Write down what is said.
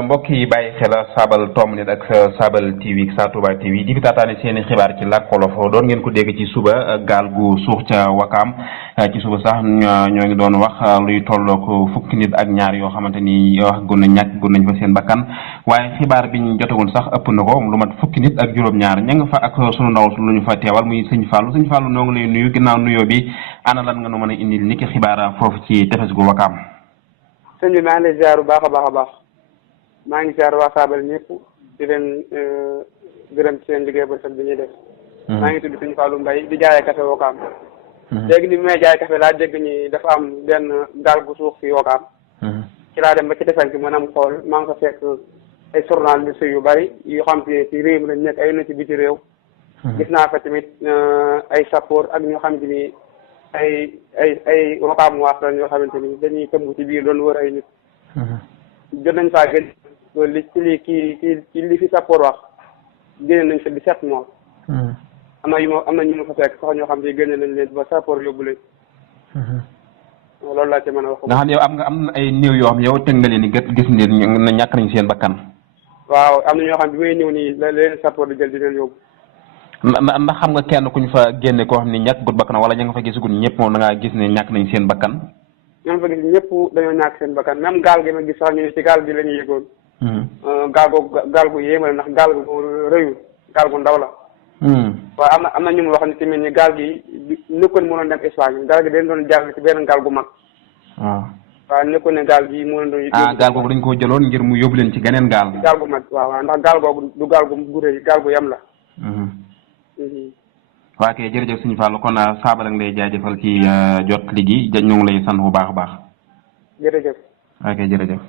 mbokk yi bàyyi xel Saabal Tomb Net ak Saabal TV ak Sa Touba TV di fi taataane seen i xibaar ci làkk wolof doon ngeen ko dégg ci suba gaal gu suux ca Wakaam ci suba sax ñoo ngi doon wax luy tollook fukki nit ak ñaar yoo xamante ni wax gun na ñàkk gun nañ fa seen bakkan waaye xibaar bi ñu jotagul sax ëpp na ko lu mat fukki nit ak juróom-ñaar ña nga fa ak sunu ndaw lu ñu fa teewal muy sëñ Fallou noo ngi lay nuyu ginnaaw nuyoo bi ana lan nga nu mën a indil ni ki xibaar foofu ci tefes gu Wakaam. sëñ bi maa ngi lay ziar bu baax a baax a baax maa ngi ziar waa Saabal ñëpp di leen gërëm ci seen liggéey bu rafet bi ñuy def. maa ngi tudd sëñ Fallou Mbaye di jaayee café Wakaam. léegi ni bi may jaay café laa dégg ñi dafa am benn gaal gu suux fi Wakaam. ci laa dem ba ci defal bi maanaam xool maa ngi ko fekk ay journaliste yu bari yoo xam te ci réew mi lañ nekk ay na ci biti réew. gis naa fa tamit ay sappoor ak ñoo xam te ni ay Wakaam waas la ñoo xamante ni dañuy tëmb ci biir doon wër ay nit. jot nañ faa gën loolu li fi sappoor wax génne nañ fa 17 mois. am na ñu ma fa fekk sax ñoo xam ne génne nañ leen ba sappoor yóbbu leen. loolu laa ci mën a wax. nga xam ne yow am na ay néew yoo xam ne yow teg nga leen ni gis ngeen na ñàkk nañ seen bakkan. waaw am na ñoo xam ne bi may ñëw nii la leen sappoor di jël di leen yóbbu. ndax xam nga kenn ku ñu fa génne koo xam ne ñàkk gut bakkan wala ña nga fa gisaguñ ñëpp moom da ngaa gis ne ñàkk nañ seen bakkan. ñoom fa gis ñëpp dañoo ñàkk seen bakkan même gaal gi ma gis sax ñu ne ci gaal gi la ñuy yëgoon. gaal gu yéeme la ndax gaal gu rëyul gaal gu ndaw la. waaye am na ñu mu wax ne tamit ni gaal gi nekkoon mënoon dem Espagne gaal gi dañ doon jàll ci benn gaal gu mag. waaw nekkoon ne gaal gi mënoon doon. gaal googu dañ koo jëloon ngir mu yóbbu leen ci geneen gaal. gaal gu mag waaw ndax gaal googu du gaal gu rëy gaal gu yem la. waa kay jërëjëf sëñ Fallou kon Saabal ak lay jaajëfal ci jot ligi ñu ngi lay sant bu baax a baax. jërëjëf. waa kay jërëjëf.